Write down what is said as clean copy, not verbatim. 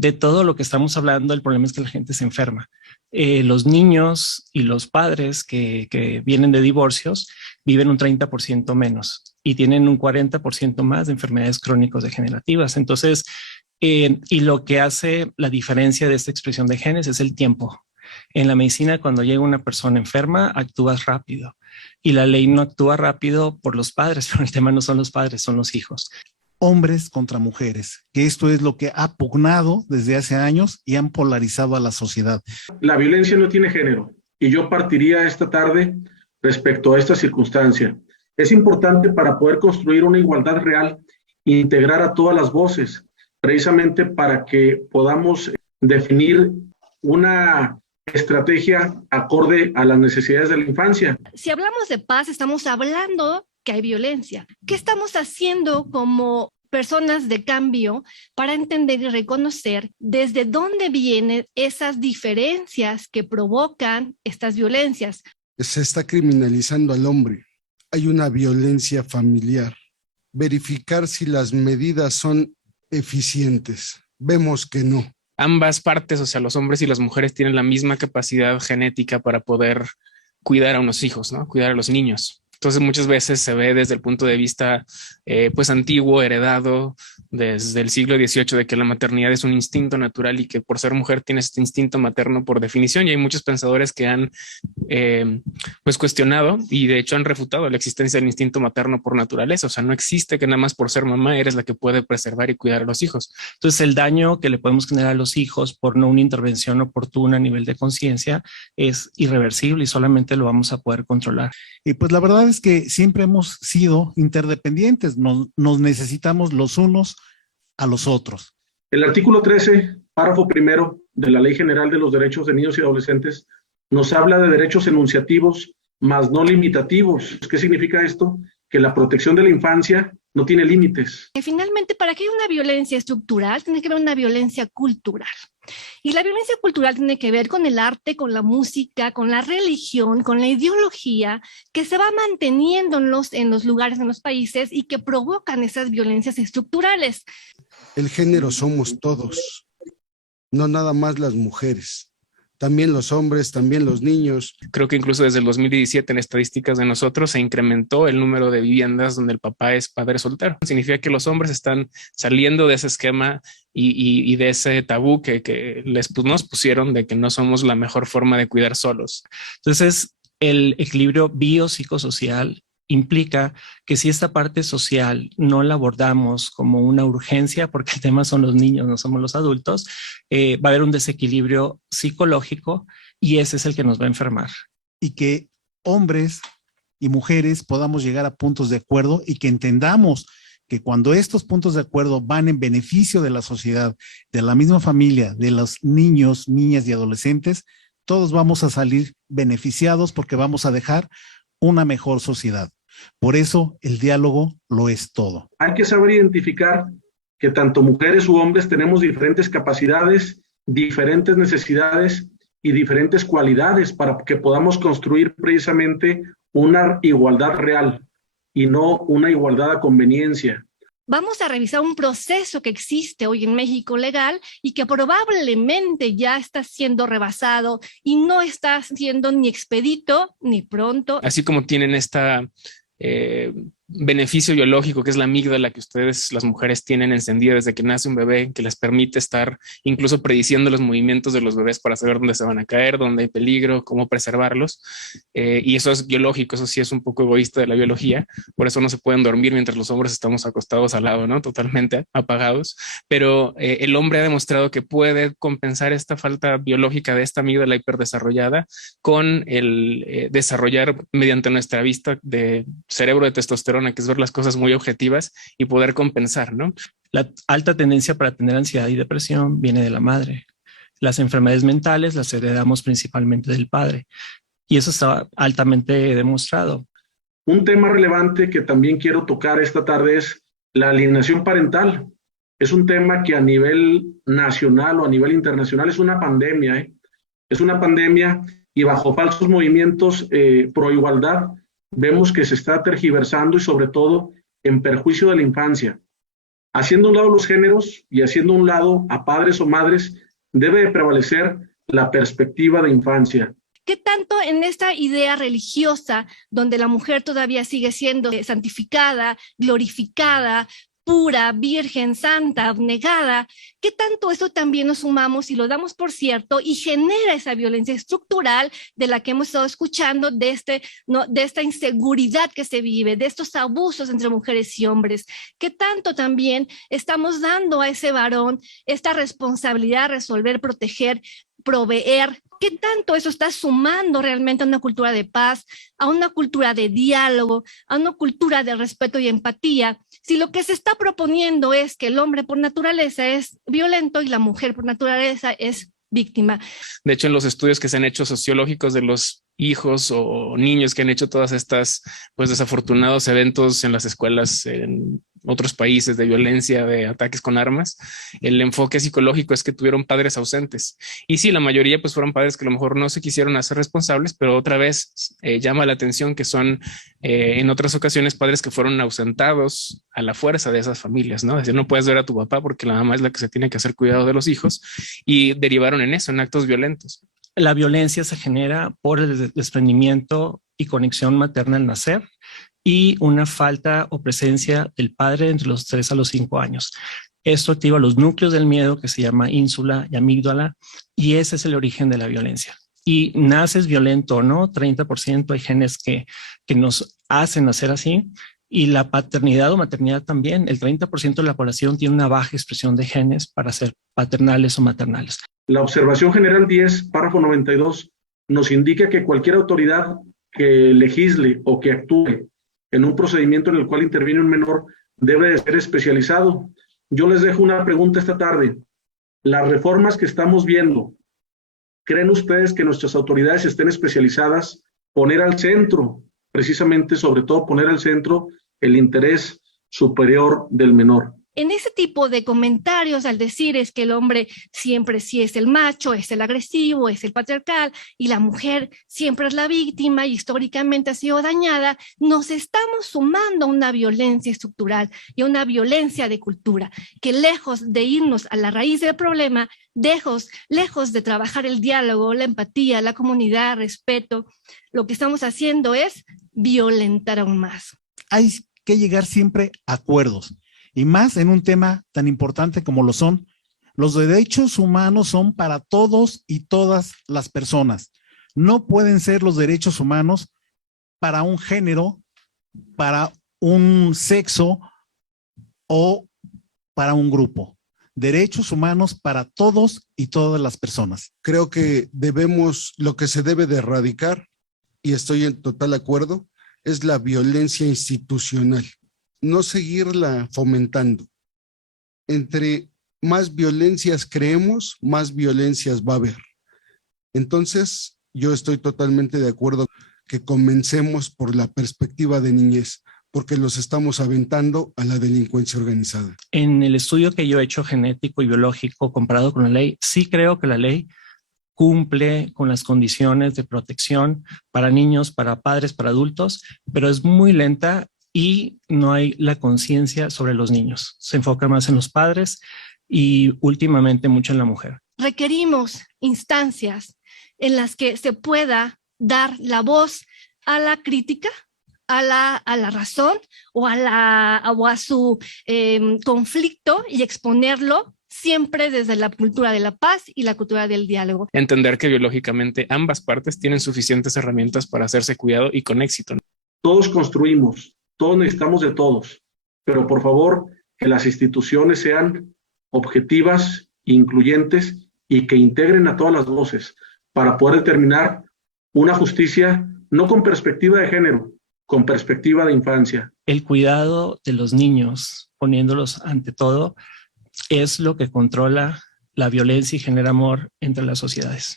De todo lo que estamos hablando, el problema es que la gente se enferma. Los niños y los padres que vienen de divorcios viven un 30% menos y tienen un 40% más de enfermedades crónicos degenerativas. Entonces, y lo que hace la diferencia de esta expresión de genes es el tiempo. En la medicina, cuando llega una persona enferma, actúas rápido. Y la ley no actúa rápido por los padres, pero el tema no son los padres, son los hijos. Hombres contra mujeres, que esto es lo que ha pugnado desde hace años y han polarizado a la sociedad. La violencia no tiene género y yo partiría esta tarde respecto a esta circunstancia. Es importante para poder construir una igualdad real, integrar a todas las voces, precisamente para que podamos definir una estrategia acorde a las necesidades de la infancia. Si hablamos de paz, estamos hablando que hay violencia. ¿Qué estamos haciendo como personas de cambio para entender y reconocer desde dónde vienen esas diferencias que provocan estas violencias? Se está criminalizando al hombre. Hay una violencia familiar. Verificar si las medidas son eficientes. Vemos que no. Ambas partes, o sea, los hombres y las mujeres tienen la misma capacidad genética para poder cuidar a unos hijos, ¿no? Cuidar a los niños. Entonces muchas veces se ve desde el punto de vista pues antiguo, heredado desde el siglo XVIII, de que la maternidad es un instinto natural y que por ser mujer tienes este instinto materno por definición, y hay muchos pensadores que han pues cuestionado y de hecho han refutado la existencia del instinto materno por naturaleza. O sea, no existe que nada más por ser mamá eres la que puede preservar y cuidar a los hijos. Entonces el daño que le podemos generar a los hijos por no una intervención oportuna a nivel de conciencia es irreversible y solamente lo vamos a poder controlar. Y pues la verdad es que siempre hemos sido interdependientes, nos necesitamos los unos a los otros. El artículo 13, párrafo primero de la Ley General de los Derechos de Niños y Adolescentes nos habla de derechos enunciativos, más no limitativos. ¿Qué significa esto? Que la protección de la infancia no tiene límites. Finalmente, para que haya una violencia estructural, tiene que haber una violencia cultural. Y la violencia cultural tiene que ver con el arte, con la música, con la religión, con la ideología que se va manteniendo en los lugares, en los países y que provocan esas violencias estructurales. El género somos todos, no nada más las mujeres. También los hombres, también los niños. Creo que incluso desde el 2017 en estadísticas de nosotros se incrementó el número de viviendas donde el papá es padre soltero. Significa que los hombres están saliendo de ese esquema y de ese tabú que nos pusieron de que no somos la mejor forma de cuidar solos. Entonces, el equilibrio biopsicosocial implica que si esta parte social no la abordamos como una urgencia, porque el tema son los niños, no somos los adultos, va a haber un desequilibrio psicológico y ese es el que nos va a enfermar. Y que hombres y mujeres podamos llegar a puntos de acuerdo y que entendamos que cuando estos puntos de acuerdo van en beneficio de la sociedad, de la misma familia, de los niños, niñas y adolescentes, todos vamos a salir beneficiados porque vamos a dejar una mejor sociedad. Por eso el diálogo lo es todo. Hay que saber identificar que tanto mujeres u hombres tenemos diferentes capacidades, diferentes necesidades y diferentes cualidades para que podamos construir precisamente una igualdad real y no una igualdad a conveniencia. Vamos a revisar un proceso que existe hoy en México legal y que probablemente ya está siendo rebasado y no está siendo ni expedito ni pronto. Así como tienen esta beneficio biológico que es la amígdala que ustedes, las mujeres, tienen encendida desde que nace un bebé, que les permite estar incluso prediciendo los movimientos de los bebés para saber dónde se van a caer, dónde hay peligro, cómo preservarlos, y eso es biológico. Eso sí es un poco egoísta de la biología, por eso no se pueden dormir mientras los hombres estamos acostados al lado, ¿no? Totalmente apagados, pero el hombre ha demostrado que puede compensar esta falta biológica de esta amígdala hiperdesarrollada con el desarrollar mediante nuestra vista de cerebro de testosterona, que es ver las cosas muy objetivas y poder compensar, ¿no? La alta tendencia para tener ansiedad y depresión viene de la madre. Las enfermedades mentales las heredamos principalmente del padre y eso está altamente demostrado. Un tema relevante que también quiero tocar esta tarde es la alienación parental. Es un tema que a nivel nacional o a nivel internacional es una pandemia, ¿eh? Es una pandemia y bajo falsos movimientos pro igualdad vemos que se está tergiversando y sobre todo en perjuicio de la infancia. Haciendo a un lado los géneros y haciendo a un lado a padres o madres, debe de prevalecer la perspectiva de infancia. ¿Qué tanto en esta idea religiosa, donde la mujer todavía sigue siendo santificada, glorificada, pura, virgen, santa, abnegada, qué tanto eso también nos sumamos y lo damos por cierto y genera esa violencia estructural de la que hemos estado escuchando, de esta inseguridad que se vive, de estos abusos entre mujeres y hombres? ¿Qué tanto también estamos dando a ese varón esta responsabilidad de resolver, proteger, proveer? ¿Qué tanto eso está sumando realmente a una cultura de paz, a una cultura de diálogo, a una cultura de respeto y empatía? Si lo que se está proponiendo es que el hombre por naturaleza es violento y la mujer por naturaleza es víctima. De hecho, en los estudios que se han hecho sociológicos de los hijos o niños que han hecho todas estas pues desafortunados eventos en las escuelas en otros países de violencia, de ataques con armas, el enfoque psicológico es que tuvieron padres ausentes. Y sí, la mayoría pues fueron padres que a lo mejor no se quisieron hacer responsables, pero otra vez llama la atención que son en otras ocasiones padres que fueron ausentados a la fuerza de esas familias, ¿no? Es decir, no puedes ver a tu papá porque la mamá es la que se tiene que hacer cuidado de los hijos y derivaron en eso, en actos violentos. La violencia se genera por el desprendimiento y conexión materna al nacer y una falta o presencia del padre entre los 3 a los 5 años. Esto activa los núcleos del miedo que se llama ínsula y amígdala y ese es el origen de la violencia. Y naces violento o no, 30% hay genes que nos hacen nacer así. Y la paternidad o maternidad también, el 30% de la población tiene una baja expresión de genes para ser paternales o maternales. La observación general 10, párrafo 92, nos indica que cualquier autoridad que legisle o que actúe en un procedimiento en el cual interviene un menor debe de ser especializado. Yo les dejo una pregunta esta tarde. Las reformas que estamos viendo, ¿creen ustedes que nuestras autoridades estén especializadas? Poner al centro, precisamente, sobre todo poner al centro el interés superior del menor. En ese tipo de comentarios, al decir es que el hombre siempre sí es el macho, es el agresivo, es el patriarcal, y la mujer siempre es la víctima y históricamente ha sido dañada, nos estamos sumando a una violencia estructural y a una violencia de cultura, que lejos de irnos a la raíz del problema, lejos de trabajar el diálogo, la empatía, la comunidad, el respeto, lo que estamos haciendo es violentar aún más. Hay que llegar siempre a acuerdos. Y más en un tema tan importante como lo son, los derechos humanos son para todos y todas las personas. No pueden ser los derechos humanos para un género, para un sexo o para un grupo. Derechos humanos para todos y todas las personas. Creo que lo que se debe de erradicar, y estoy en total acuerdo, es la violencia institucional. No seguirla fomentando. Entre más violencias creemos, más violencias va a haber. Entonces, yo estoy totalmente de acuerdo que comencemos por la perspectiva de niñez, porque los estamos aventando a la delincuencia organizada. En el estudio que yo he hecho genético y biológico comparado con la ley, sí creo que la ley cumple con las condiciones de protección para niños, para padres, para adultos, pero es muy lenta y no hay la conciencia sobre los niños. Se enfoca más en los padres y últimamente mucho en la mujer. Requerimos instancias en las que se pueda dar la voz a la crítica, a la razón o a su conflicto y exponerlo siempre desde la cultura de la paz y la cultura del diálogo. Entender que biológicamente ambas partes tienen suficientes herramientas para hacerse cuidado y con éxito. Todos construimos. Todos necesitamos de todos, pero por favor que las instituciones sean objetivas, incluyentes y que integren a todas las voces para poder determinar una justicia no con perspectiva de género, con perspectiva de infancia. El cuidado de los niños, poniéndolos ante todo, es lo que controla la violencia y genera amor entre las sociedades.